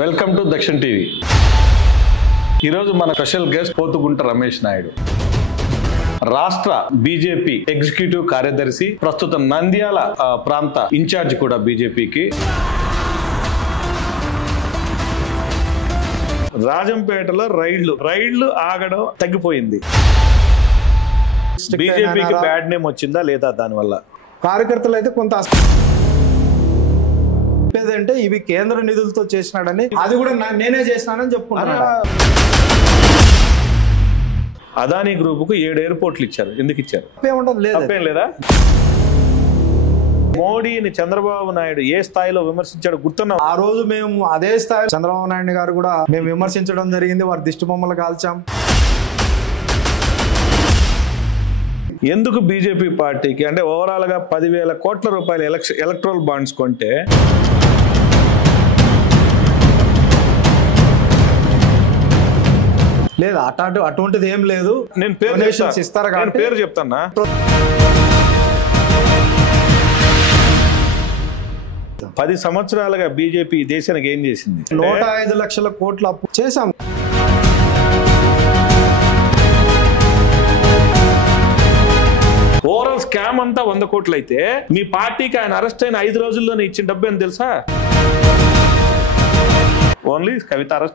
Welcome to Dakshin TV. ఈరోజు మన special guest Pothugunta Ramesh Naidu, రాష్ట్ర బీజేపీ ఎగ్జిక్యూటివ్ కార్యదర్శి, ప్రస్తుతం నంద్యాల ప్రాంత ఇన్ఛార్జ్ కూడా బీజేపీకి. రాజంపేటలో రైళ్లు ఆగడం తగ్గిపోయింది. బీజేపీకి బ్యాడ్ నేమ్ వచ్చిందా లేదా? దానివల్ల కార్యకర్తలు అయితే కొంత అంటే ఇవి కేంద్ర నిధులతో చేసినాడని, అది కూడా నేనే చేసినానని చెప్పుకుంటున్నాడు. అదానీ గ్రూప్ కు 7 ఎయిర్పోర్ట్లు ఇచ్చారు. ఎందుకు ఇచ్చారు? తప్పేం లేదా? మోడీని చంద్రబాబు నాయుడు ఏ స్థాయిలో విమర్శించాడో గుర్తున్నా? ఆ రోజు మేము అదే స్థాయిలో చంద్రబాబు నాయుడు గారు కూడా మేము విమర్శించడం జరిగింది. వారి దిష్టి బొమ్మలు కాల్చాం. ఎందుకు బీజేపీ పార్టీకి అంటే ఓవరాల్ గా 10,000 కోట్ల రూపాయల ఎలక్ట్రల్ బాండ్స్ కొంటే లేదు, అటువంటిది ఏం లేదు. నేను పేరు చెప్తానా? 10 సంవత్సరాలుగా బీజేపీ దేశానికి ఏం చేసింది? 105 లక్షల కోట్ల అప్పు చేశాం. ఓవరాల్ స్కామ్ అంతా 100 కోట్లు అయితే మీ పార్టీకి ఆయన అరెస్ట్ అయిన 5 రోజుల్లోనే ఇచ్చిన డబ్బు అని తెలుసా? ఓన్లీ కవిత అరెస్ట్.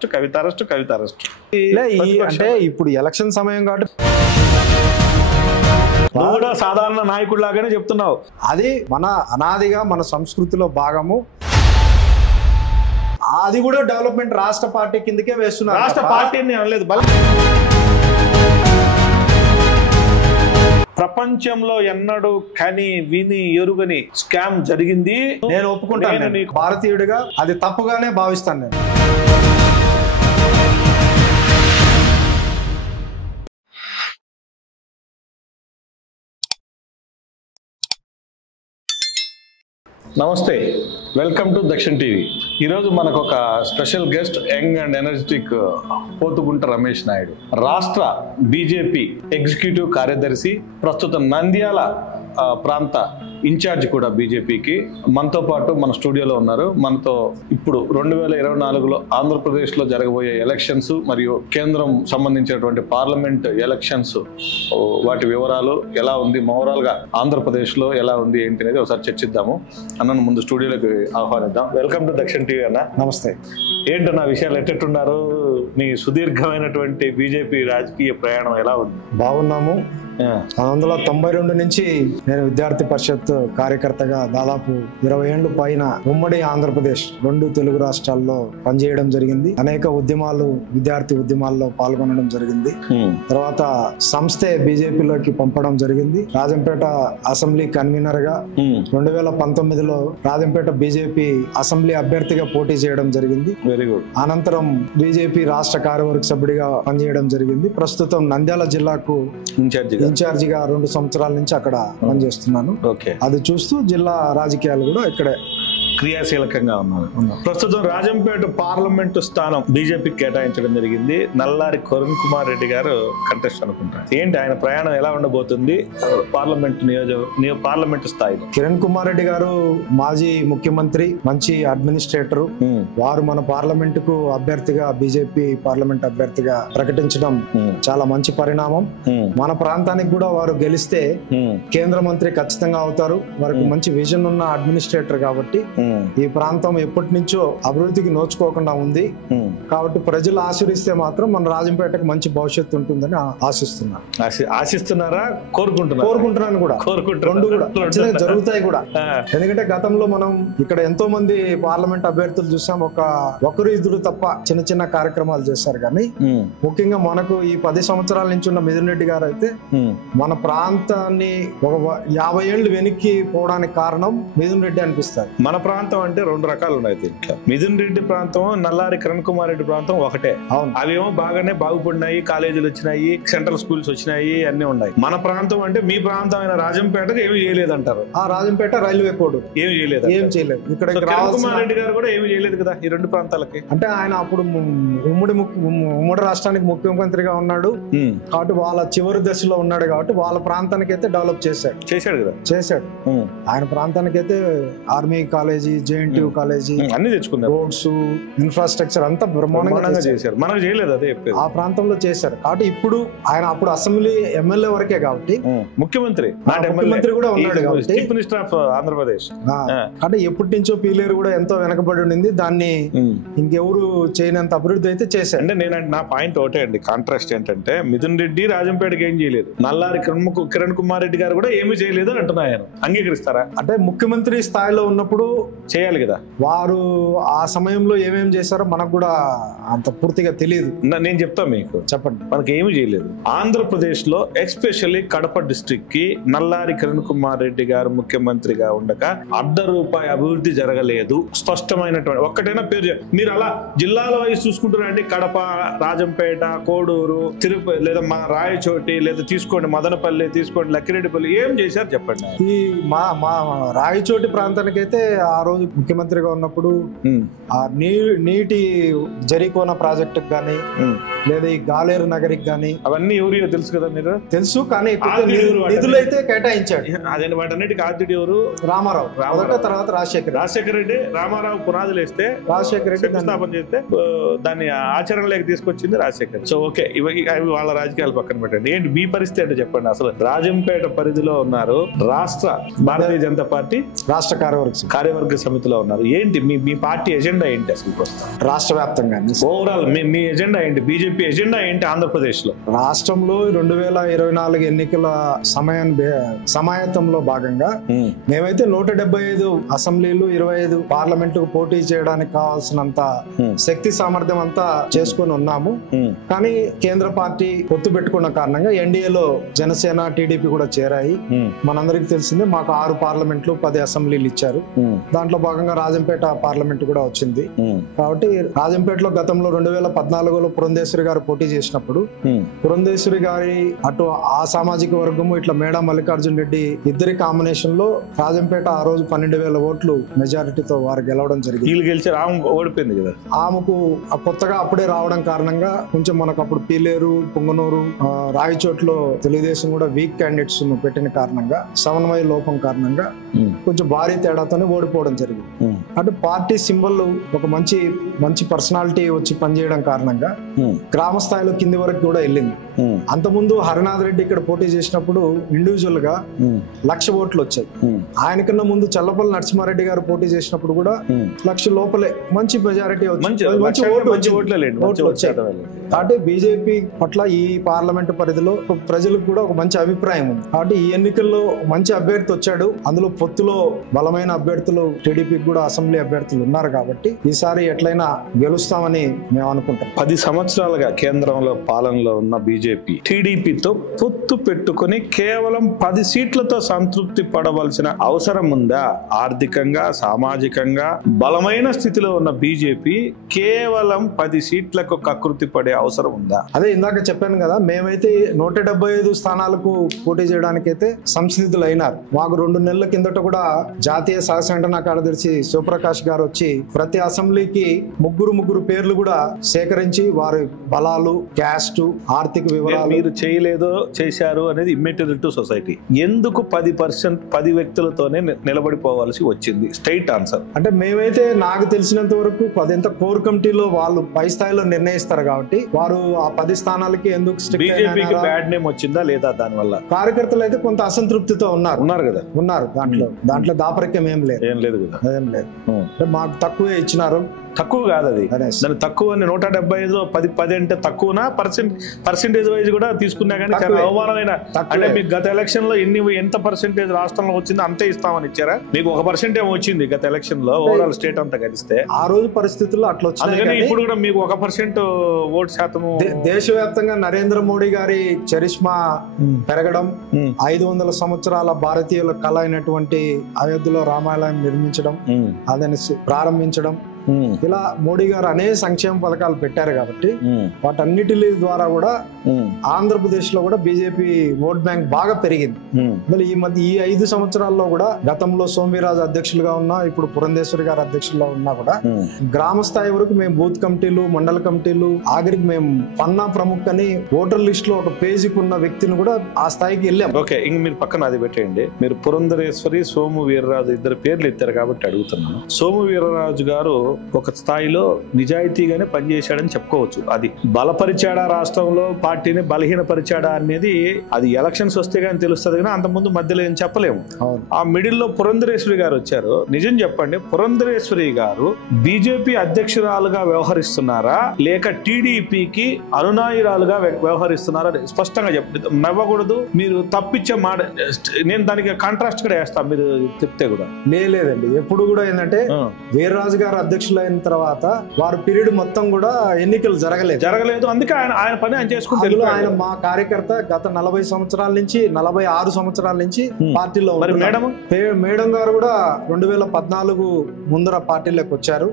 అంటే ఇప్పుడు ఎలక్షన్ సమయం కాబట్టి నువ్వు కూడా సాధారణ నాయకుడు లాగానే చెప్తున్నావు. అది మన అనాదిగా మన సంస్కృతిలో భాగము. అది కూడా డెవలప్మెంట్ రాష్ట్ర పార్టీ కిందకే వేస్తున్నారు. రాష్ట్ర పార్టీని అనలేదు. ప్రపంచంలో ఎన్నడూ కని విని ఎరుగని స్కామ్ జరిగింది. నేను ఒప్పుకుంటాను. నీకు భారతీయుడిగా అది తప్పుగానే భావిస్తాను నేను. నమస్తే, వెల్కమ్ టు దక్షిణ్ టీవీ. ఈరోజు మనకు ఒక special guest, young and energetic Pothugunta Ramesh Naidu, రాష్ట్ర బీజేపీ ఎగ్జిక్యూటివ్ కార్యదర్శి, ప్రస్తుతం నంద్యాల ప్రాంత ఇన్ఛార్జ్ కూడా బీజేపీకి. మనతో పాటు మన స్టూడియోలో ఉన్నారు. మనతో ఇప్పుడు 2024లో ఆంధ్రప్రదేశ్లో జరగబోయే ఎలక్షన్స్ మరియు కేంద్రం సంబంధించినటువంటి పార్లమెంట్ ఎలక్షన్స్, వాటి వివరాలు ఎలా ఉంది, ఓవరాల్గా ఆంధ్రప్రదేశ్లో ఎలా ఉంది ఏంటి అనేది ఒకసారి చర్చిద్దాము. అన్నను ముందు స్టూడియోలోకి ఆహ్వానిద్దాం. వెల్కమ్ టు దక్షిణ్ టీవీ అన్న. నమస్తే. ఏంటన్నా విషయాలు ఎట్టెట్టున్నారు? మీ సుదీర్ఘమైనటువంటి బీజేపీ రాజకీయ ప్రయాణం ఎలా ఉంది? బాగున్నాము. 1992 నుంచి నేను విద్యార్థి పరిషత్ కార్యకర్తగా దాదాపు 20 ఏళ్ల పైన ఉమ్మడి ఆంధ్రప్రదేశ్ 2 తెలుగు రాష్ట్రాల్లో పనిచేయడం జరిగింది. అనేక ఉద్యమాలు, విద్యార్థి ఉద్యమాల్లో పాల్గొనడం జరిగింది. తర్వాత సంస్థే బీజేపీలోకి పంపడం జరిగింది. రాజంపేట అసెంబ్లీ కన్వీనర్ గా 2019లో రాజంపేట బీజేపీ అసెంబ్లీ అభ్యర్థిగా పోటీ చేయడం జరిగింది. Very good. అనంతరం బీజేపీ రాష్ట్ర కార్యవర్గ సభ్యుడిగా పనిచేయడం జరిగింది. ప్రస్తుతం నంద్యాల జిల్లాకు ఇన్ఛార్జిగా 2 సంవత్సరాల నుంచి అక్కడ పనిచేస్తున్నాను. అది చూస్తూ జిల్లా రాజకీయాలు కూడా ఇక్కడే క్రియాశీలకంగా ఉన్నారు. ప్రస్తుతం రాజంపేట పార్లమెంటు స్థానం బీజేపీకి కేటాయించడం జరిగింది. నల్లారి కిరణ్ కుమార్ రెడ్డి గారు కంటెస్ట్ అనుకుంటారు. ఏంటి ఆయన ప్రయాణం ఎలా ఉండబోతుంది పార్లమెంటు స్థాయిలో? కిరణ్ కుమార్ రెడ్డి గారు మాజీ ముఖ్యమంత్రి, మంచి అడ్మినిస్ట్రేటర్. వారు మన పార్లమెంట్ కు అభ్యర్థిగా, బీజేపీ పార్లమెంట్ అభ్యర్థిగా ప్రకటించడం చాలా మంచి పరిణామం. మన ప్రాంతానికి కూడా వారు గెలిస్తే కేంద్ర మంత్రి ఖచ్చితంగా అవుతారు. వారికి మంచి విజన్ ఉన్న అడ్మినిస్ట్రేటర్ కాబట్టి ఈ ప్రాంతం ఎప్పటి నుంచో అభివృద్ధికి నోచుకోకుండా ఉంది. కాబట్టి ప్రజలు ఆశీర్వదిస్తే మాత్రం మన రాజంపేటకు మంచి భవిష్యత్తు ఉంటుందని ఆశిస్తున్నాను. ఆశిస్తున్నారా? కోరుకుంటున్నాను కూడా. రెండు కూడా జరుగుతాయి కూడా. ఎందుకంటే గతంలో మనం ఇక్కడ ఎంతో మంది పార్లమెంట్ అభ్యర్థులు చూసాం. ఒకరు ఇద్దరు తప్ప చిన్న చిన్న కార్యక్రమాలు చేశారు. కానీ ముఖ్యంగా మనకు ఈ 10 సంవత్సరాల నుంచి ఉన్న మిథున్ రెడ్డి గారు అయితే మన ప్రాంతాన్ని ఒక 50 ఏళ్ళు వెనక్కి పోవడానికి కారణం మిథున్ రెడ్డి అనిపిస్తారు. మన ప్రాంతం అంటే 2 రకాలు ఉన్నాయి దీంట్లో. మిథున్ రెడ్డి ప్రాంతం, నల్లారి కిరణ్ కుమార్ రెడ్డి ప్రాంతం ఒకటే. అవేమో బాగానే బాగుపడినాయి, కాలేజీలు వచ్చినాయి, సెంట్రల్ స్కూల్స్ వచ్చినాయి, అన్ని ఉన్నాయి. మన ప్రాంతం అంటే మీ ప్రాంతం అయిన రాజంపేటకు ఏమి చేయలేదంటారు. ఆ రాజంపేట రైల్వే కోడ్ ఏమి చేయలేదు. ఇక్కడ కిరణ్ కుమార్ రెడ్డి గారు కూడా ఏమి చేయలేదు కదా ఈ 2 ప్రాంతాలకి. అంటే ఆయన అప్పుడు ఉమ్మడి రాష్ట్రానికి ముఖ్యమంత్రిగా ఉన్నాడు కాబట్టి వాళ్ళ చివరి దశలో ఉన్నాడు కాబట్టి వాళ్ళ ప్రాంతానికి అయితే డెవలప్ చేశాడు కదా. ఆయన ప్రాంతానికి అయితే army college college, JNTU college, అన్ని తెచ్చుకున్నారు, రోడ్స్, ఇన్ఫ్రాస్ట్రక్చర్ అంతా బ్రహ్మాండంగా చేశారు. మనకు చేయలేదు, అదే చెప్పేది. ఆ ప్రాంతంలో చేశారు. కాబట్టి ఇప్పుడు ఆయన అప్పుడు అసెంబ్లీ ఎమ్మెల్యే వరకే కాబట్టి ముఖ్యమంత్రి కూడా ఉన్నాడు కాబట్టి చీఫ్ మినిస్టర్ ఆఫ్ ఆంధ్రప్రదేశ్. అంటే ఎప్పటి నుంచో పీలేరు కూడా ఎంతో వెనకబడి ఉండింది. దాన్ని ఇంకెవరు చేయనంత అభివృద్ధి అయితే చేశారు. అంటే నేను నా పాయింట్ ఒకటే అండి, కాంట్రాస్ట్ ఏంటంటే మిథున్ రెడ్డి రాజంపేటకి ఏం చేయలేదు, నల్లారి కిరణ్ కుమార్ రెడ్డి గారు కూడా ఏమీ చేయలేదు అని అంటున్నా. ఆయన అంగీకరిస్తారా? అంటే ముఖ్యమంత్రి స్థాయిలో ఉన్నప్పుడు చేయాలి కదా. వారు ఆ సమయంలో ఏమేం చేశారో మనకు కూడా అంత పూర్తిగా తెలియదు. నేను చెప్తా మీకు, చెప్పండి. మనకి ఏమి చేయలేదు. ఆంధ్రప్రదేశ్ లో ఎక్స్పెషల్లీ కడప డిస్ట్రిక్ట్ కి నల్లారి కిరణ్ కుమార్ రెడ్డి గారు ముఖ్యమంత్రిగా ఉండగా ₹1 అభివృద్ధి జరగలేదు. స్పష్టమైనటువంటి ఒక్కటైనా పేరు మీరు అలా జిల్లాల వైజ్ చూసుకుంటున్నారండి. కడప, రాజంపేట, కోడూరు, తిరుపతి, లేదా మా రాయచోటి, లేదా తీసుకోండి మదనపల్లి, తీసుకోండి లక్కిరెడ్డిపల్లి, ఏం చేశారు చెప్పండి. ఈ మా రాయచోటి ప్రాంతానికైతే ఆ రోజు ముఖ్యమంత్రిగా ఉన్నప్పుడు ఆ నీటి జరికోన ప్రాజెక్టుకి గానీ, లేదా ఈ గాలేరు నగరికి గానీ, అవన్నీ ఎవరియో తెలుసు కదా మీరు. తెలుసు, కానీ నిధులు అయితే కేటాయించాడు. అదే వాటన్నిటికి ఆద్యుడు ఎవరు? రామారావు. తర్వాత రాజశేఖర రెడ్డి. రామారావు పునాదులు వేస్తే, రాజశేఖర రెడ్డి స్థాపన చేస్తే దాన్ని ఆచరణలోకి తీసుకొచ్చింది రాజశేఖర్. సో ఓకే, ఇవి వాళ్ళ రాజకీయాలు పక్కన పెట్టండి. ఏంటి మీ పరిస్థితి అంటే చెప్పండి. అసలు రాజంపేట పరిధిలో ఉన్నారు, రాష్ట్ర భారతీయ జనతా పార్టీ రాష్ట్ర కార్యవర్గ సమితిలో ఉన్నారు. ఏంటి మీ పార్టీ ఎజెండా ఏంటి అసలు? రాష్ట్ర వ్యాప్తంగా ఓవరాల్ మీ ఎజెండా ఏంటి? బీజేపీ ఎజెండా ఏంటి ఆంధ్రప్రదేశ్ లో? రాష్ట్రంలో 2024 ఎన్నికల సమాయత్తంలో భాగంగా మేమైతే 175 అసెంబ్లీలు, 25 పార్లమెంటుకు పోటీ చేయడానికి కావాల్సినంత శక్తి సామర్థ్యం అంతా చేసుకుని ఉన్నాము. కానీ కేంద్ర పార్టీ పొత్తు పెట్టుకున్న కారణంగా ఎన్డీఏలో జనసేన, టీడీపీ కూడా చేరాయి. మనందరికి తెలిసిందే, మాకు 6 పార్లమెంట్లు, 10 అసెంబ్లీలు ఇచ్చారు. దాంట్లో భాగంగా రాజంపేట పార్లమెంట్ కూడా వచ్చింది. కాబట్టి రాజంపేటలో గతంలో 2014లో పురంధేశ్వరి గారు పోటీ చేసినప్పుడు పురంధేశ్వరి గారి అటు ఆ సామాజిక వర్గము, ఇట్లా మేడా మల్లికార్జున రెడ్డి ఇద్దరి కాంబినేషన్ లో రాజంపేట ఆ రోజు 12,000 ఓట్లు మెజారిటీతో వారు గెలవడం జరిగింది. ఓడిపోయింది కదా. ఆమెకు కొత్తగా అప్పుడే రావడం కారణంగా కొంచెం మనకు అప్పుడు పీలేరు, పొంగనూరు, రాయచోట్లో తెలుగుదేశం కూడా వీక్ క్యాండిడేట్స్ పెట్టిన కారణంగా, సమన్వయ లోపం కారణంగా కొంచెం భారీ తేడాతోనే ఓడిపోవడం జరిగింది. అంటే పార్టీ సింబల్ ఒక మంచి పర్సనాలిటీ వచ్చి పనిచేయడం కారణంగా గ్రామ స్థాయిలో కింది వరకు కూడా వెళ్ళింది. అంతకుముందు హరినాథ్ రెడ్డి ఇక్కడ పోటీ చేసినప్పుడు ఇండివిజువల్ గా 1,00,000 ఓట్లు వచ్చాయి. ఆయనకన్నా ముందు చల్లపల్లి నరసింహారెడ్డి గారు పోటీ చేసినప్పుడు కూడా 1,00,000 లోపలే మంచి మెజారిటీ వచ్చాయి. కాబట్టి బీజేపీ పట్ల ఈ పార్లమెంటు పరిధిలో ప్రజలకు కూడా ఒక మంచి అభిప్రాయం ఉంది. కాబట్టి ఈ ఎన్నికల్లో మంచి అభ్యర్థి వచ్చాడు. అందులో పొత్తులో బలమైన అభ్యర్థులు, టీడీపీకి కూడా అసెంబ్లీ అభ్యర్థులు ఉన్నారు. కాబట్టి ఈసారి ఎట్లయినా గెలుస్తామని మేము అనుకుంటాం. 10 సంవత్సరాలుగా కేంద్రంలో పాలనలో ఉన్న బీజేపీ టీడీపీతో పొత్తు పెట్టుకుని కేవలం 10 సీట్లతో సంతృప్తి పడవలసిన అవసరం ఉందా? ఆర్థికంగా, సామాజికంగా బలమైన స్థితిలో ఉన్న బీజేపీ కేవలం 10 సీట్లకు కకృతి పడే అవసరం ఉందా? అదే ఇందాక చెప్పాను కదా, మేమైతే 175 స్థానాలకు పోటీ చేయడానికైతే సంసిద్ధులు అయినారు. మాకు 2 నెలల కిందట కూడా జాతీయ సహసంఘటన కార్యదర్శి శివప్రకాష్ గారు వచ్చి ప్రతి అసెంబ్లీకి ముగ్గురు పేర్లు కూడా సేకరించి వారి బలాలు, క్యాస్ట్, ఆర్థిక వివరాలు, మీరు చేయలేదో చేశారు అనేది ఇమ్మెటీరియల్ టు సొసైటీ. ఎందుకు 10 వ్యక్తులతోనే నిలబడిపోవాల్సి వచ్చింది? Straight answer. అంటే మేమైతే నాకు తెలిసినంత వరకు 10 కోర్ కమిటీలో వాళ్ళు పై స్థాయిలో నిర్ణయిస్తారు కాబట్టి వారు ఆ 10 స్థానాలకి ఎందుకు బీజేపీకి బ్యాడ్ నేమ్ వచ్చిందా లేదా? దాని వల్ల కార్యకర్తలు అయితే కొంత అసంతృప్తితో ఉన్నారు కదా. ఉన్నారు దాంట్లో దాపరికం ఏం లేదు కదా. ఏం లేదు. మాకు తక్కువే ఇచ్చినారు. తక్కువ కాదు అది, దాని తక్కువ 175లో 10 అంటే తక్కువనా? పర్సెంటేజ్ వైజ్ కూడా తీసుకున్నా కానీ చాలా అవమానమైన. అంటే మీకు గత ఎలక్షన్ లో ఎంత పర్సెంటేజ్ రాష్ట్రంలో వచ్చిందో అంతే ఇస్తామని ఇచ్చారా? మీకు 1% ఏమో వచ్చింది గత ఎలక్షన్ లో, ఓవరాల్ స్టేట్ అంతా కలిస్తే. ఆ రోజు పరిస్థితుల్లో అట్లా వచ్చింది. ఇప్పుడు కూడా మీకు 1% ఓటు శాతం. దేశవ్యాప్తంగా నరేంద్ర మోడీ గారి చరిష్మా పెరగడం, 500 సంవత్సరాల భారతీయుల కళ అయినటువంటి అయోధ్యలో రామాలయం నిర్మించడం, అదని ప్రారంభించడం, ఇలా మోడీ గారు అనేక సంక్షేమ పథకాలు పెట్టారు కాబట్టి వాటన్నిటి ద్వారా కూడా ఆంధ్రప్రదేశ్ లో కూడా బీజేపీ ఓట్ బ్యాంక్ బాగా పెరిగింది. ఈ 5 సంవత్సరాల్లో కూడా గతంలో సోమవీరాజు అధ్యక్షులుగా ఉన్నా, ఇప్పుడు పురంధేశ్వరి గారు అధ్యక్షులుగా ఉన్నా కూడా గ్రామ స్థాయి వరకు మేము బూత్ కమిటీలు, మండల కమిటీలు, ఆఖరికి మేము పన్నా ప్రముఖ్ అని ఓటర్ లిస్ట్ లో ఒక పేజీకి ఉన్న వ్యక్తిని కూడా ఆ స్థాయికి వెళ్ళాం. ఓకే, ఇంక మీరు పక్కన అది పెట్టేయండి. మీరు పురంధరేశ్వరి, సోము వీర్రాజు ఇద్దరు పేర్లు ఎత్తారు కాబట్టి అడుగుతున్నాను. సోము వీర్రాజు గారు ఒక స్థాయిలో నిజాయితీగానే పనిచేశాడని చెప్పుకోవచ్చు. అది బలపరిచాడా రాష్ట్రంలో పార్టీని, బలహీనపరిచాడా అనేది అది ఎలక్షన్స్ వస్తే గానీ తెలుస్తుంది కానీ అంతకుముందు మధ్యలో ఏం చెప్పలేము. ఆ మిడిల్ లో పురంధరేశ్వరి గారు వచ్చారు. నిజం చెప్పండి, పురంధరేశ్వరి గారు బీజేపీ అధ్యక్షురాలుగా వ్యవహరిస్తున్నారా లేక టీడీపీకి అనునాయురాలుగా వ్యవహరిస్తున్నారా? స్పష్టంగా చెప్పండి, నవ్వకూడదు. మీరు తప్పిచ్చే మాట, నేను దానికి కాంట్రాస్ట్ కూడా వేస్తాను మీరు చెప్తే కూడా. లేదండి, ఎప్పుడు కూడా ఏంటంటే వీర్రాజు గారు అధ్యక్షులైన తర్వాత వారి పీరియడ్ మొత్తం కూడా ఎన్నికలు జరగలేదు. అందుకే ఆయన పని ఆయన చేసుకుంటే ఆయన మా కార్యకర్త గత 40 సంవత్సరాల నుంచి 46 సంవత్సరాల నుంచి పార్టీలో. మేడం గారు కూడా 2014 ముందర పార్టీలోకి వచ్చారు.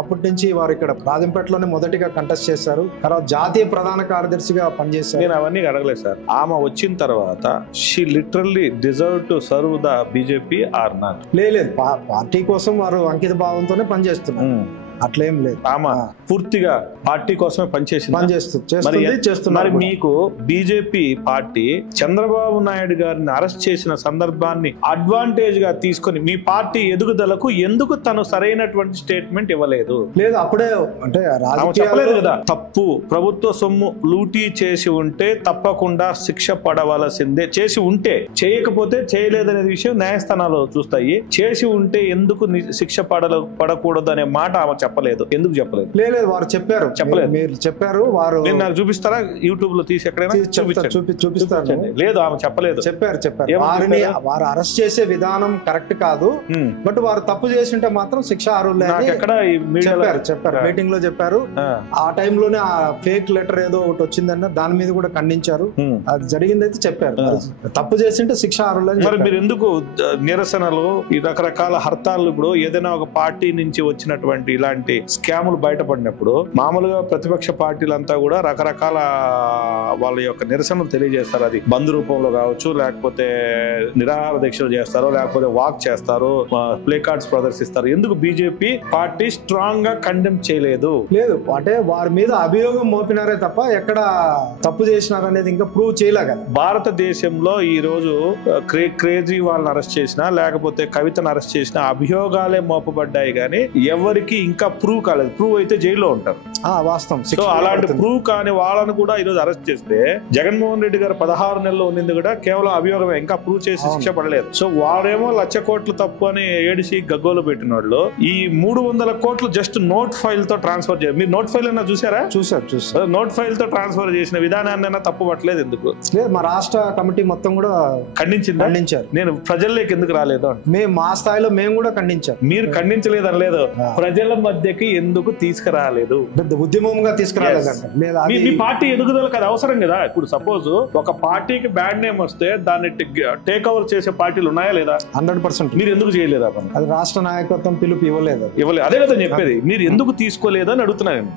అప్పటి నుంచి వారు ఇక్కడ రాజంపేటలోనే మొదటిగా కంటెస్ట్ చేశారు. తర్వాత జాతీయ ప్రధాన కార్యదర్శిగా పనిచేశారు. నేను అవన్నీ అడగలేదు సార్. ఆమె వచ్చిన తర్వాత she literally deserve to serve the BJP or not? లేదు, పార్టీ కోసం వారు అంకిత భావంతోనే పనిచేస్తున్నారు. అట్లేం లేదు, ఆమె పూర్తిగా పార్టీ కోసమే పనిచేస్తుంది. మరి మీకు బీజేపీ పార్టీ చంద్రబాబు నాయుడు గారిని అరెస్ట్ చేసిన సందర్భాన్ని అడ్వాంటేజ్ గా తీసుకొని మీ పార్టీ ఎదుగుదలకు ఎందుకు తను సరైనటువంటి స్టేట్మెంట్ ఇవ్వలేదు? లేదు, అప్పుడే అంటే చెప్పలేదు కదా. తప్పు ప్రభుత్వ సొమ్ము లూటీ చేసి ఉంటే తప్పకుండా శిక్ష పడవలసిందే. చేసి ఉంటే, చేయకపోతే చేయలేదనే విషయం న్యాయస్థానాలు చూస్తాయి. చేసి ఉంటే ఎందుకు శిక్ష పడకూడదు అనే మాట ఆమె చెప్పలేదు. ఎందుకు చెప్పలేదు? లేదు, వారు చెప్పారు. చెప్పలేదు, మీరు చెప్పారు. వారు నాకు చూపిస్తారా? యూట్యూబ్ లో తీసి ఎక్కడైనా చూపిస్తారు. లేదు, ఆమె చెప్పలేదు. చెప్పారు. వారిని వారు అరెస్ట్ చేసే విధానం కరెక్ట్ కాదు, బట్ వారు తప్పు చేసి ఉంటే మాత్రం శిక్ష అర్హులే చెప్పారు. మీటింగ్ లో చెప్పారు. ఆ టైంలోనే ఆ ఫేక్ లెటర్ ఏదో ఒకటి వచ్చిందన్న దాని మీద కూడా ఖండించారు. అది జరిగిందైతే చెప్పారు. తప్పు చేసింటే శిక్ష అర్హులని. మరి మీరు ఎందుకు నిరసనలు, ఈ రకరకాల హర్తాలు, ఇప్పుడు ఏదైనా ఒక పార్టీ నుంచి వచ్చినటువంటి ఇలాంటి స్కాములు బయటపడినప్పుడు మామూలుగా ప్రతిపక్ష పార్టీలంతా కూడా రకరకాల వాళ్ళ యొక్క నిరసనలు తెలియజేస్తారు. అది బంద్ రూపంలో కావచ్చు, లేకపోతే నిరాహార దీక్షలు చేస్తారో, లేకపోతే వాక్ చేస్తారు, ప్లే కార్డ్స్ ప్రదర్శిస్తారు. ఎందుకు బీజేపీ పార్టీ స్ట్రాంగ్ గా కండెమ్ చేయలేదు? లేదు, అంటే వారి మీద అభియోగం మోపినారే తప్ప ఎక్కడ తప్పు చేసినారనేది ఇంకా ప్రూవ్ చేయలేక. భారతదేశంలో ఈ రోజు క్రేజీ వాళ్ళని అరెస్ట్ చేసినా, లేకపోతే కవితను అరెస్ట్ చేసినా అభియోగాలే మోపబడ్డాయి కానీ ఎవరికి ఇంకా ప్రూవ్ కాలేదు. ప్రూవ్ అయితే జైల్లో ఉంటారు. వాస్తవం. సో అలాంటి ప్రూవ్ కాని వాళ్ళని కూడా ఈ రోజు అరెస్ట్ చేస్తే, జగన్మోహన్ రెడ్డి గారు 16 నెలలు ఉన్నది కూడా కేవలం అభియోగమే, ఇంకా ప్రూవ్ చేసి శిక్ష పడలేదు. సో వాడేమో 1,00,000 కోట్లు తప్పు అని ఏడిసి గగ్గోలు పెట్టిన వాళ్ళు ఈ 300 కోట్లు జస్ట్ నోట్ ఫైల్ తో ట్రాన్స్ఫర్ చేయాలి. మీరు నోట్ ఫైల్ అయినా చూసారా? చూసారు. నోట్ ఫైల్ తో ట్రాన్స్ఫర్ చేసిన విధానాన్ని తప్పు పట్టలేదు. ఎందుకు? లేదు, మా రాష్ట్ర కమిటీ మొత్తం కూడా ఖండించారు. నేను ప్రజల్లోకి ఎందుకు రాలేదు? మేము మా స్థాయిలో మేము కూడా ఖండించాం. మీరు ఖండించలేదు అనలేదు, ప్రజల మధ్యకి ఎందుకు తీసుకురాలేదు? ఉద్యమంగా తీసుకురాలేదు. మీ పార్టీ ఎదుగుదలకు అది అవసరం కదా. ఇప్పుడు సపోజ్ ఒక పార్టీకి బ్యాడ్ నేమ్ వస్తే దాన్ని టేక్ ఓవర్ చేసే పార్టీలు ఉన్నాయా లేదా? 100%. మీరు ఎందుకు చేయలేదా? అది రాష్ట్ర నాయకత్వం పిలుపు ఇవ్వలేదు. అదే కదా చెప్పేది. మీరు ఎందుకు తీసుకోలేదు అని అడుగుతున్నాను.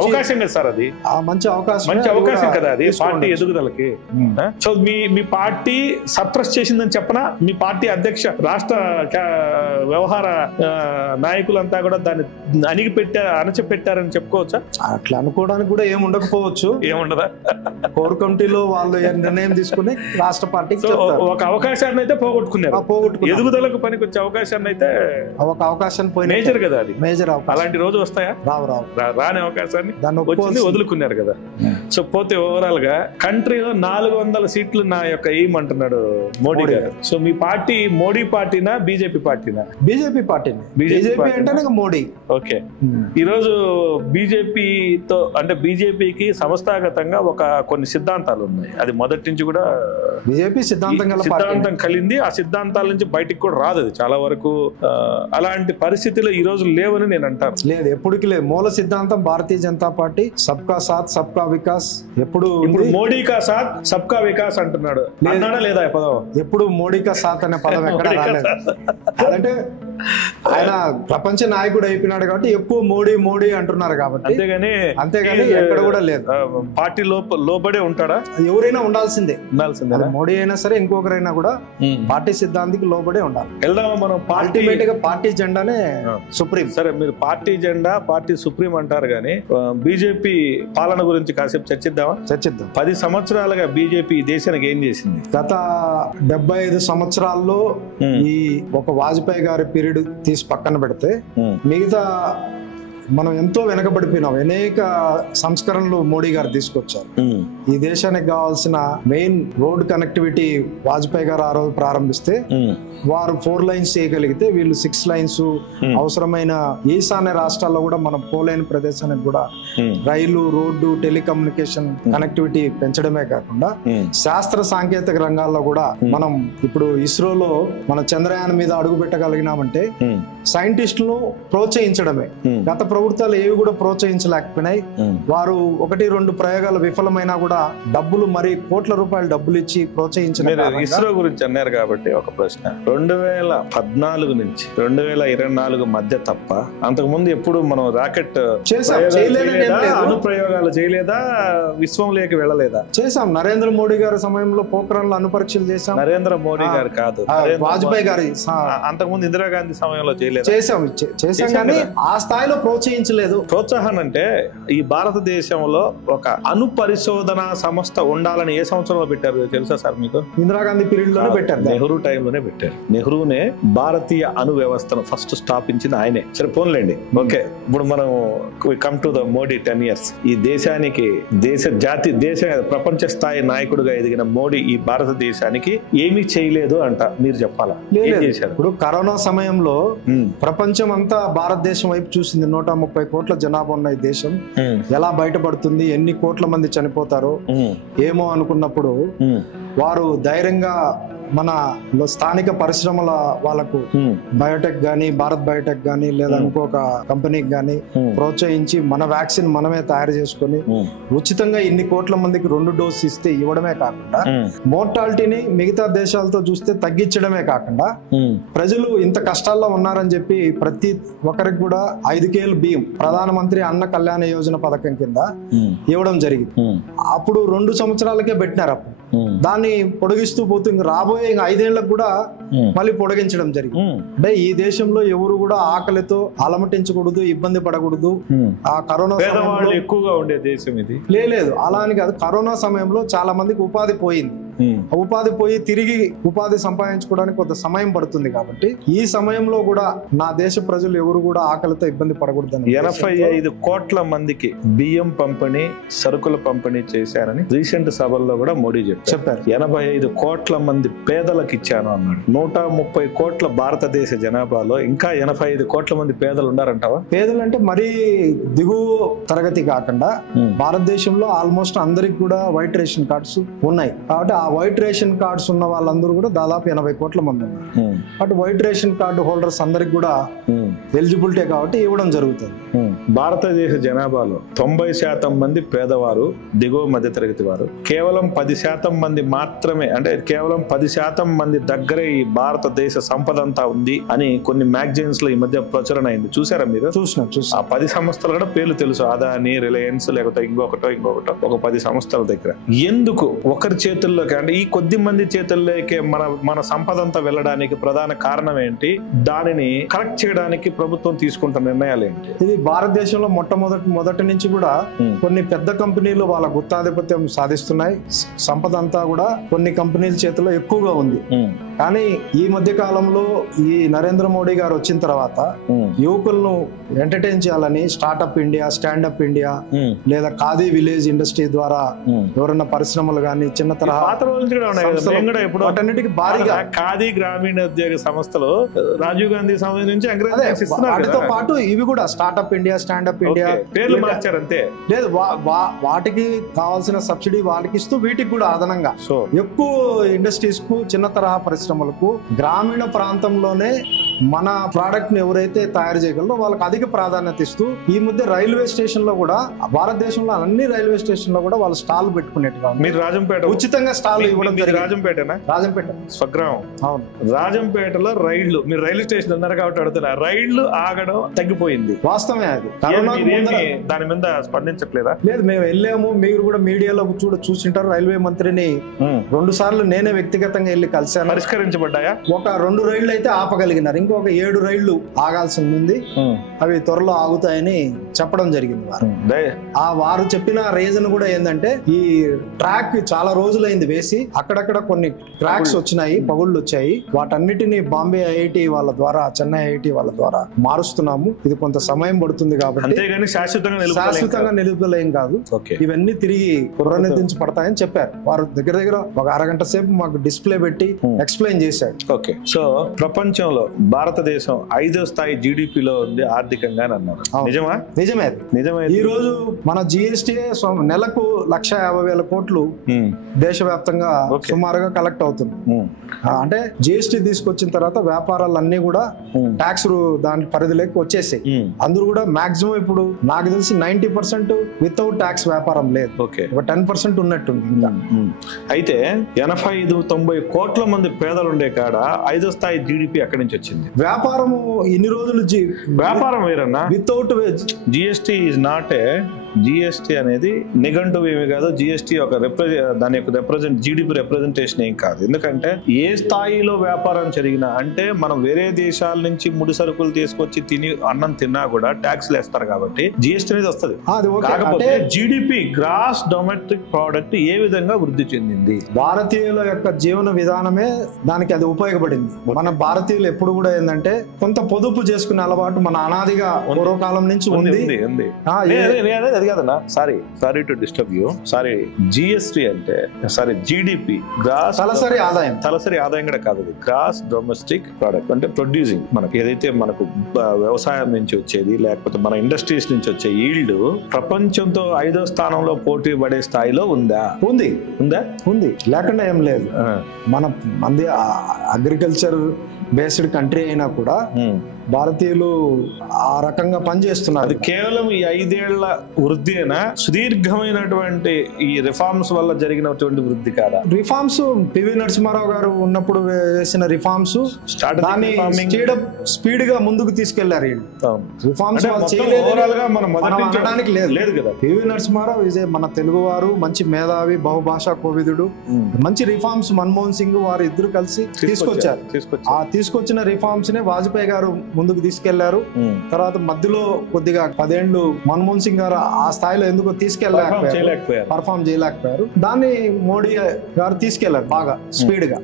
అవకాశం కదా సార్, అది మంచి అవకాశం కదా అది పార్టీ ఎదుగుదలకి. సో మీ పార్టీ సప్రెస్ చేసిందని చెప్పనా? మీ పార్టీ అధ్యక్ష, రాష్ట్ర వ్యవహార నాయకులంతా కూడా దాన్ని అణచిపెట్టారని చెప్పుకోవచ్చా? అట్లా అనుకోవడానికి కూడా ఏముండకపోవచ్చు. ఏముండదా? కోర్ కమిటీలో వాళ్ళు నిర్ణయం తీసుకుని రాష్ట్ర పార్టీకి ఒక అవకాశాన్ని అయితే పోగొట్టుకున్నారు. ఎదుగుదలకు పనికి వచ్చే అవకాశాన్ని అయితే ఒక అవకాశాన్ని పోయి మేజర్ కదా, అది మేజర్. అలాంటి రోజు వస్తాయా? రాని అవకాశాన్ని వచ్చింది, వదులుకున్నారు కదా. సో పోతే ఓవరాల్ గా కంట్రీలో 400 సీట్లు నా యొక్క ఎయిమ్ అంటున్నాడు మోడీ గారు. సో మీ పార్టీ మోడీ పార్టీనా బీజేపీ పార్టీనా? బీజేపీ పార్టీని. బీజేపీ అంటే మోడీ. ఓకే, ఈ రోజు బీజేపీతో అంటే బీజేపీకి సంస్థాగతంగా కొన్ని సిద్ధాంతాలు ఉన్నాయి. అది మొదటి నుంచి కూడా బీజేపీ సిద్ధాంతం కలింది. ఆ సిద్ధాంతాల నుంచి బయటికి కూడా రాదు అది చాలా వరకు. అలాంటి పరిస్థితులు ఈ రోజు లేవని నేను అంటాను. లేదు, ఎప్పటికీ లేదు. మూల సిద్ధాంతం భారతీయ జనతా పార్టీ సబ్కా సాత్ సబ్కా వికాస్. ఇప్పుడు మోడీ కా సాత్ సబ్కా వికాస్ అంటున్నాడు. లేదా పదం ఎప్పుడు మోడీ కా సాత్ అనే పదం ఎక్కడ రాలేదు. అంటే ఆయన ప్రపంచ నాయకుడు అయిపోయినాడు కాబట్టి ఎక్కువ మోడీ మోడీ అంటున్నారు కాబట్టి, అంతేగాని ఎక్కడ కూడా లేదు. పార్టీ లోబడే ఉంటాడా? ఎవరైనా ఉండాల్సిందే. మోడీ అయినా సరే ఇంకొకరైనా కూడా పార్టీ సిద్ధాంతికి లోబడే ఉండాలి. వెళ్దామా మనం? అల్టిమేట్ గా పార్టీ జెండానే సుప్రీం. సరే, మీరు పార్టీ జెండా పార్టీ సుప్రీం అంటారు కానీ బీజేపీ పాలన గురించి కాసేపు చర్చిద్దామా? చర్చిద్దాం. 10 సంవత్సరాలుగా బీజేపీ దేశానికి ఏం చేసింది? గత 75 సంవత్సరాల్లో ఈ ఒక వాజ్పేయి గారి పీరియడ్ తీసి పక్కన పెడితే మిగతా మనం ఎంతో వెనకబడిపోయినాం. అనేక సంస్కరణలు మోడీ గారు తీసుకొచ్చారు. ఈ దేశానికి కావాల్సిన మెయిన్ రోడ్ కనెక్టివిటీ వాజ్పేయి గారు ఆ రోజు ప్రారంభిస్తే వారు 4 లైన్స్ చేయగలిగితే వీళ్ళు 6 లైన్స్, అవసరమైన ఈశాన్య రాష్ట్రాల్లో కూడా మనం పోలేని ప్రదేశానికి కూడా రైలు, రోడ్డు, టెలికమ్యూనికేషన్ కనెక్టివిటీ పెంచడమే కాకుండా శాస్త్ర సాంకేతిక రంగాల్లో కూడా మనం ఇప్పుడు ఇస్రోలో మన చంద్రయాన్ మీద అడుగు పెట్టగలిగినామంటే సైంటిస్టులను ప్రోత్సహించడమే. గత ప్రభుత్వాలు ఏవి కూడా ప్రోత్సహించలేకపోయినాయి. వారు 1-2 ప్రయోగాలు విఫలమైనా కూడా డబ్బులు మరి కోట్ల రూపాయలు డబ్బులు ఇచ్చి ప్రోత్సహించిన. ఇస్రో గురించి అన్నారు కాబట్టి ఒక ప్రశ్న. 2014 నుంచి 2024 మధ్య తప్ప అంతకు ముందు ఎప్పుడు మనం రాకెట్ అనుప్రయోగాలు చేయలేదా? విశ్వంలోకి వెళ్ళలేదా? చేశాం. నరేంద్ర మోడీ గారి సమయంలో పోఖ్రాన్ లో అణుపరీక్షలు చేశాం. నరేంద్ర మోడీ గారు కాదు, వాజ్పేయి గారి. అంతకుముందు ఇందిరాగాంధీ సమయంలో చేయలేదు. చేశాం కానీ ఆ స్థాయిలో ప్రోత్సహించలేదు. ప్రోత్సాహం అంటే ఈ భారతదేశంలో ఒక అణు పరిశోధన సంస్థ ఉండాలని ఏ సంవత్సరంలో పెట్టారు తెలుసా సార్ మీకు? ఇందిరాగాంధీ పీరియడ్ లోనే పెట్టారు. నెహ్రూ టైంలోనే పెట్టారు. నెహ్రూనే భారతీయ అణు వ్యవస్థను ఫస్ట్ స్థాపించింది ఆయనే. సరే పోన్లేండి, ఓకే. ఇప్పుడు మనం come to the Modi 10 years. ఈ దేశానికి ప్రపంచ స్థాయి నాయకుడిగా ఎదిగిన మోడీ ఈ భారతదేశానికి ఏమీ చేయలేదు అంట. మీరు చెప్పాలా? ఇప్పుడు కరోనా సమయంలో ప్రపంచం అంతా భారతదేశం వైపు చూసింది. 130 కోట్ల జనాభా ఉన్న ఈ దేశం ఎలా బయటపడుతుంది, ఎన్ని కోట్ల మంది చనిపోతారో ఏమో అనుకున్నప్పుడు వారు ధైర్యంగా మన స్థానిక పరిశ్రమల వాళ్ళకు బయోటెక్ గానీ, భారత్ బయోటెక్ గానీ లేదా ఇంకొక కంపెనీకి గానీ ప్రోత్సహించి మన వ్యాక్సిన్ మనమే తయారు చేసుకుని ఉచితంగా ఇన్ని కోట్ల మందికి 2 డోసు ఇస్తే ఇవ్వడమే కాకుండా మోర్టాలిటీని మిగతా దేశాలతో చూస్తే తగ్గించడమే కాకుండా ప్రజలు ఇంత కష్టాల్లో ఉన్నారని చెప్పి ప్రతి ఒక్కరికి కూడా 5 కేజీల బియ్యం ప్రధానమంత్రి అన్న కళ్యాణ యోజన పథకం కింద ఇవ్వడం జరిగింది. అప్పుడు 2 సంవత్సరాలకే పెట్టినారు. అప్పుడు దాన్ని పొడిగిస్తూ పోతూ ఇంక రాబోయే 5 ఏళ్లకు కూడా మళ్ళీ పొడిగించడం జరిగింది. అంటే ఈ దేశంలో ఎవరు కూడా ఆకలితో అలమటించకూడదు, ఇబ్బంది పడకూడదు. ఆ కరోనా ఎక్కువగా ఉండే దేశం ఇది. లేదు, అలా అని కాదు. కరోనా సమయంలో చాలా మందికి ఉపాధి పోయింది. ఉపాధి పోయి తిరిగి ఉపాధి సంపాదించుకోవడానికి కొంత సమయం పడుతుంది. కాబట్టి ఈ సమయంలో కూడా నా దేశ ప్రజలు ఎవరు కూడా ఆకలితో ఇబ్బంది పడకూడదని 85 కోట్ల మందికి బియ్యం పంపిణీ, సరుకుల పంపిణీ చేశారని రీసెంట్ సభల్లో కూడా మోడీ చెప్పారు. 85 కోట్ల మంది పేదలకు ఇచ్చాను అన్నాడు. 130 కోట్ల భారతదేశ జనాభాలో ఇంకా 85 కోట్ల మంది పేదలు ఉన్నారంటావా? పేదలు అంటే మరీ దిగువ తరగతి కాకుండా భారతదేశంలో ఆల్మోస్ట్ అందరికి కూడా వైట్ రేషన్ కార్డ్స్ ఉన్నాయి. కాబట్టి ఆ వైట్ రేషన్ కార్డ్స్ ఉన్న వాళ్ళందరూ కూడా దాదాపు 80 కోట్ల మంది ఉన్నారు. అటు వైట్ రేషన్ కార్డు హోల్డర్స్ అందరికి కూడా ఎలిజిబిలిటీ కాబట్టి ఇవ్వడం జరుగుతుంది. భారతదేశ జనాభాలో 90% మంది పేదవారు, దిగువ మధ్య తరగతి వారు. కేవలం 10% మంది మాత్రమే, అంటే కేవలం 10% మంది దగ్గరే ఈ భారతదేశ సంపద అంతా ఉంది అని కొన్ని మ్యాగజైన్స్ లో ఈ మధ్య ప్రచురణ అయింది. చూసారా మీరు? చూసిన ఆ 10 సంస్థలు కూడా పేర్లు తెలుసు. అదాని, రిలయన్స్, లేకపోతే ఇంకొకటో ఒక 10 సంస్థల దగ్గర. ఎందుకు ఒకరి చేతుల్లోకి, అంటే ఈ కొద్ది మంది చేతుల్లోకి మన సంపద అంతా వెళ్ళడానికి ప్రధాన కారణం ఏంటి? దానిని కరెక్ట్ చేయడానికి ప్రభుత్వం తీసుకుంటున్న నిర్ణయాలు ఏంటి? ఇది భారతదేశంలో మొదటి నుంచి కూడా కొన్ని పెద్ద కంపెనీలు వాళ్ళ గుత్తాధిపత్యం సాధిస్తున్నాయి. సంపద అంతా కూడా కొన్ని కంపెనీల చేతిలో ఎక్కువగా ఉంది. కానీ ఈ మధ్య కాలంలో ఈ నరేంద్ర మోడీ గారు వచ్చిన తర్వాత యువకులను ఎంటర్టైన్ చేయాలని స్టార్ట్అప్ ఇండియా, స్టాండప్ ఇండియా లేదా ఖాదీ విలేజ్ ఇండస్ట్రీ ద్వారా ఎవరన్నా పరిశ్రమలు కానీ చిన్న తరహా వాటన్నిటికీ భారీగా ఖాదీ గ్రామీణ ఉద్యోగ సంస్థలు రాజీవ్ గాంధీ సమయం నుంచి వాటితో పాటు ఇవి కూడా స్టార్ట్అప్ ఇండియా, స్టాండప్ ఇండియా పేర్లు మార్చారు అంతే. లేదు, వాటికి కావాల్సిన సబ్సిడీ వాళ్ళకి ఇస్తూ వీటికి కూడా అదనంగా ఎక్కువ ఇండస్ట్రీస్ కు, చిన్న తరహా పరిశ్రమలకు గ్రామీణ ప్రాంతంలోనే మన ప్రోడక్ట్ ని ఎవరైతే తయారు చేయగలరో వాళ్ళకి అధిక ప్రాధాన్యత ఇస్తూ ఈ మధ్య రైల్వే స్టేషన్ లో కూడా భారతదేశంలో అన్ని రైల్వే స్టేషన్ లో కూడా వాళ్ళు స్టాల్ పెట్టుకునేట్టుగా మీరు రాజంపేట ఉచితంగా స్టాల్ ఇవ్వడం జరిగింది. రాజంపేటనా? రాజంపేట స్వగ్రామం. అవును. రాజంపేటలో రైళ్లు, మీరు రైల్వే స్టేషన్ ఉన్నారు కాబట్టి అడుగుతున్నా, రైళ్లు ఆగడం తగ్గిపోయింది. వాస్తవమే అది. దాని మీద స్పందించట్లేదా? లేదు, మేము వెళ్ళాము. మీరు కూడా మీడియాలో చూసింటారు. రైల్వే మంత్రిని 2 సార్లు నేనే వ్యక్తిగతంగా వెళ్ళి కలిశాను. పరిష్కరించబడ్డాయా? ఒక 2 రైళ్లు అయితే ఆపగలిగినారు. ఇంకొక 7 రైళ్లు ఆగాల్సి ఉంది. అవి త్వరలో ఆగుతాయని చెప్పడం జరిగింది. వారు చెప్పిన రీజన్ కూడా ఏంటంటే, ఈ ట్రాక్ చాలా రోజులైంది వేసి, అక్కడక్కడ కొన్ని ట్రాక్స్ వచ్చినాయి, పగుళ్ళు వచ్చాయి. వాటన్నిటిని బాంబే ఐఐటి వాళ్ళ ద్వారా, చెన్నై ఐఐటి వాళ్ళ ద్వారా మారుస్తున్నాము. ఇది కొంత సమయం పడుతుంది కాబట్టి శాశ్వతంగా నిలుపుదలేం కాదు. ఇవన్నీ తిరిగి పునరుద్ధరించబడతాయని చెప్పారు. వారు దగ్గర ఒక అరగంట సేపు మాకు డిస్ప్లే పెట్టి ఎక్స్ప్లెయిన్ చేశాడు. ఓకే. సో ప్రపంచంలో భారతదేశం 5వ స్థాయి జీడిపిలో ఉంది ఆర్థికంగా అన్నారు. నిజమా? నిజమే. ఈ రోజు మన జిఎస్టీ నెలకు 150,000 కోట్లు దేశవ్యాప్తంగా సుమారుగా కలెక్ట్ అవుతుంది. అంటే జిఎస్టీ తీసుకొచ్చిన తర్వాత వ్యాపారాలన్నీ కూడా ట్యాక్స్ దాని పరిధిలోకి వచ్చేసాయి. అందరూ కూడా మాక్సిమం ఇప్పుడు నాకు తెలిసి 90% వితౌట్ ట్యాక్స్ వ్యాపారం లేదు. ఒక 10% ఉన్నట్టుంది. అయితే 85-90 కోట్ల మంది పేదలు ఉండే కాడ 5వ స్థాయి జీడిపి అక్కడి నుంచి వచ్చింది. వ్యాపారము ఇన్ని రోజులు వ్యాపారం వేరన్నా. Without GST is not a, GST అనేది నిఘంటువు ఏమి కాదు. జిఎస్టీ ఒక దాని యొక్క జీడిపి రిప్రజెంటేషన్ ఏం కాదు. ఎందుకంటే ఏ స్థాయిలో వ్యాపారం జరిగినా, అంటే మనం వేరే దేశాల నుంచి ముడి సరుకులు తీసుకొచ్చి తిని అన్నం తిన్నా కూడా ట్యాక్స్ వేస్తారు కాబట్టి జిఎస్టీ అనేది వస్తుంది. కాకపోతే జీడిపి, గ్రాస్ డొమెస్టిక్ ప్రోడక్ట్ ఏ విధంగా వృద్ధి చెందింది, భారతీయుల యొక్క జీవన విధానమే దానికి అది ఉపయోగపడింది. మన భారతీయులు ఎప్పుడు కూడా ఏంటంటే కొంత పొదుపు చేసుకునే అలవాటు మన అనాదిగా పూర్వకాలం నుంచి ఉంది. అది కాదన్నా, sorry to disturb you. GST అంటే జీడిపి, గ్రాస్ తలసరి ఆదాయం కూడా కాదు. అది గ్రాస్ డొమెస్టిక్ ప్రోడక్ట్ అంటే ప్రొడ్యూసింగ్, మనకి ఏదైతే మనకు వ్యవసాయం నుంచి వచ్చేది, లేకపోతే మన ఇండస్ట్రీస్ నుంచి వచ్చే ఈల్డ్ ప్రపంచంతో 5వ స్థానంలో పోటీ పడే స్థాయిలో ఉందా? ఉంది. లేకుండా ఏం లేదు. మంది అగ్రికల్చర్ బేస్డ్ కంట్రీ అయినా కూడా భారతీయులు ఆ రకంగా పనిచేస్తున్నారు. అది కేవలం ఈ 5 ఏళ్ల వృద్ధి అయినా, సుదీర్ఘమైనటువంటి ఈ రిఫార్మ్స్ వల్ల జరిగినటువంటి వృద్ధి కాదా? రిఫార్మ్స్ పివి నరసింహారావు గారు ఉన్నప్పుడు వేసిన రిఫార్మ్స్ దాన్ని స్పీడ్ గా ముందుకు తీసుకెళ్లారు. రిఫార్మ్స్ అనడానికి లేదు కదా. పివి నరసింహారావు మన తెలుగు వారు, మంచి మేధావి, బహుభాషా కోవిదుడు. మంచి రిఫార్మ్స్ మన్మోహన్ సింగ్ వారు ఇద్దరు కలిసి తీసుకొచ్చారు. ఆ తీసుకొచ్చిన రిఫార్మ్స్ నే వాజ్పేయి గారు ముందుకు తీసుకెళ్లారు. తర్వాత మధ్యలో కొద్దిగా 10 ఏళ్లు మన్మోహన్ సింగ్ గారు ఆ స్థాయిలో ఎందుకు పర్ఫార్మ్ చేయలేకపోయారు. దాన్ని మోడీ గారు తీసుకెళ్లారు బాగా స్పీడ్ గా.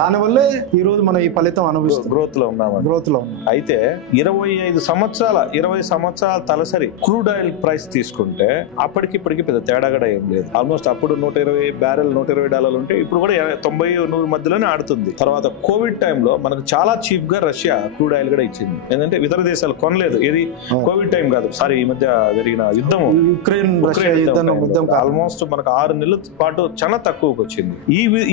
దాని వల్లే ఈ రోజు మనం ఈ ఫలితం అనుభవిస్తాం. గ్రోత్ లో ఉన్నాం. అయితే 20 సంవత్సరాల తలసరి క్రూడ్ ఆయిల్ ప్రైస్ తీసుకుంటే అప్పటికిప్పటికి పెద్ద తేడా కూడా ఏం లేదు. ఆల్మోస్ట్ అప్పుడు $120 ఉంటే ఇప్పుడు కూడా 90-100 మధ్యలోనే ఆడుతుంది. తర్వాత కోవిడ్ టైంలో మనకు చాలా చీప్ గా రష్యా క్రూడ్ ఆయిల్ కూడా ఇచ్చింది. ఏంటంటే ఇతర దేశాలు కొనలేదు. ఇది కోవిడ్ టైం కాదు, ఈ మధ్య జరిగిన యుద్ధము, యుక్రెయిన్ ఆల్మోస్ట్ మనకు 6 నెలల పాటు చాలా తక్కువకి వచ్చింది.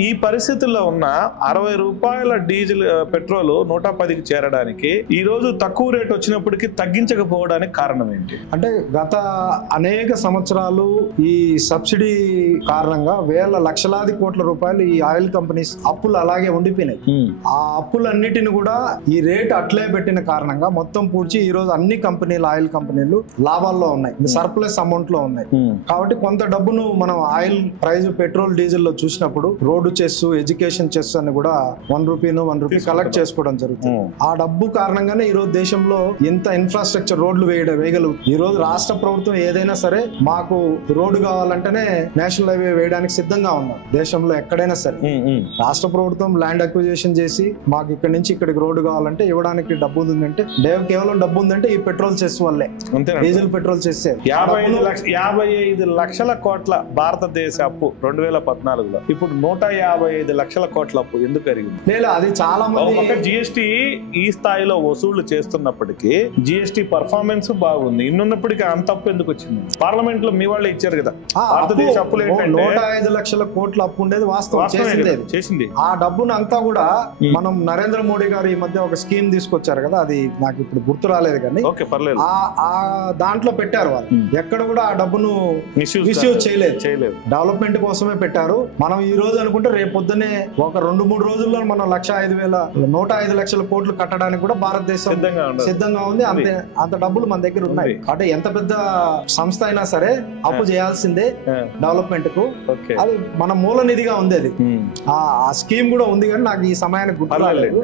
ఈ పరిస్థితుల్లో ఉన్న ₹60 డీజిల్ పెట్రోల్ 110కి చేరడానికి ఈ రోజు తక్కువ రేట్ వచ్చినప్పటికీ తగ్గించకపోవడానికి కారణం ఏంటి? అంటే గత అనేక సంవత్సరాలు ఈ సబ్సిడీ కారణంగా లక్షలాది కోట్ల రూపాయలు ఈ ఆయిల్ కంపెనీస్ అప్పులు అలాగే ఉండిపోయినాయి. ఆ అప్పులన్నిటిని కూడా ఈ రేట్ అట్లే పెట్టిన కారణంగా మొత్తం పూడ్చి ఈ రోజు అన్ని కంపెనీలు, ఆయిల్ కంపెనీలు లాభాల్లో ఉన్నాయి, సర్ప్లస్ అమౌంట్ లో ఉన్నాయి. కాబట్టి కొంత డబ్బును మనం ఆయిల్ ప్రైస్, పెట్రోల్, డీజిల్ లో చూసినప్పుడు రోడ్డు చెస్, ఎడ్యుకేషన్ చెస్ అని కూడా ₹1 కలెక్ట్ చేసుకోవడం జరుగుతుంది. ఆ డబ్బు కారణంగానే ఈ రోజు దేశంలో ఎంత ఇన్ఫ్రాస్ట్రక్చర్ రోడ్లు వేయగలుగుతుంది. ఈ రోజు రాష్ట్ర ప్రభుత్వం ఏదైనా సరే మాకు రోడ్డు కావాలంటేనే నేషనల్ హైవే వేయడానికి సిద్ధంగా ఉన్నాం. దేశంలో ఎక్కడైనా సరే రాష్ట్ర ప్రభుత్వం ల్యాండ్ అక్విజిషన్ చేసి మాకు ఇక్కడ నుంచి ఇక్కడికి రోడ్డు కావాలంటే ఇవ్వడానికి డబ్బు ఉంది అవుతుందంటే కేవలం డబ్బు ఉందంటే ఈ పెట్రోల్ సెస్ వల్లే, అంతేనా? డీజిల్ పెట్రోల్ సెస్ 55 లక్షల కోట్ల భారతదేశ అప్పు 2014లో ఇప్పుడు 155 లక్షల కోట్ల అప్పు ఎందుకు పెరిగింది? లేదా అది చాలా మంది ఒక జిఎస్టి ఈ స్థాయిలో వసూళ్లు చేస్తున్నప్పటికీ జిఎస్టి పర్ఫార్మెన్స్ బాగుంది, ఇన్నున్నప్పటికీ అంత అప్పు ఎందుకు వచ్చింది? పార్లమెంట్ లో మీ వాళ్ళే ఇచ్చారు కదా భారతదేశ అప్పులు ఏంటంటే 105 లక్షల కోట్ల అప్పు ఉండేది వాస్తవం, చేసింది. ఆ డబ్బును అంతా కూడా మనం నరేంద్ర మోడీ గారు ఈ మధ్య ఒక స్కీమ్ తీసుకొచ్చారు కదా, అది నాకు ఇప్పుడు గుర్తు రాలేదు కానీ ఓకే పర్లేదు, ఆ దాంట్లో పెట్టారు వాళ్ళు. ఎక్కడ కూడా ఆ డబ్బును మిస్యూజ్ చేయలేదు, డెవలప్మెంట్ కోసమే పెట్టారు. మనం ఈ రోజు అనుకుంటే రేపు పొద్దునే ఒక 2-3 రోజుల్లో మనం 105 లక్షల కోట్లు కట్టడానికి కూడా భారతదేశం సిద్ధంగా ఉంది. అంత డబ్బులు మన దగ్గర ఉన్నాయి. అంటే ఎంత పెద్ద సంస్థ అయినా సరే అప్పు చేయాల్సిందే డెవలప్మెంట్ కు. అది మన మూల నిధిగా ఉంది, అది ఆ స్కీమ్ కూడా ఉంది కానీ నాకు ఈ సమయానికి గుర్తు రాలేదు.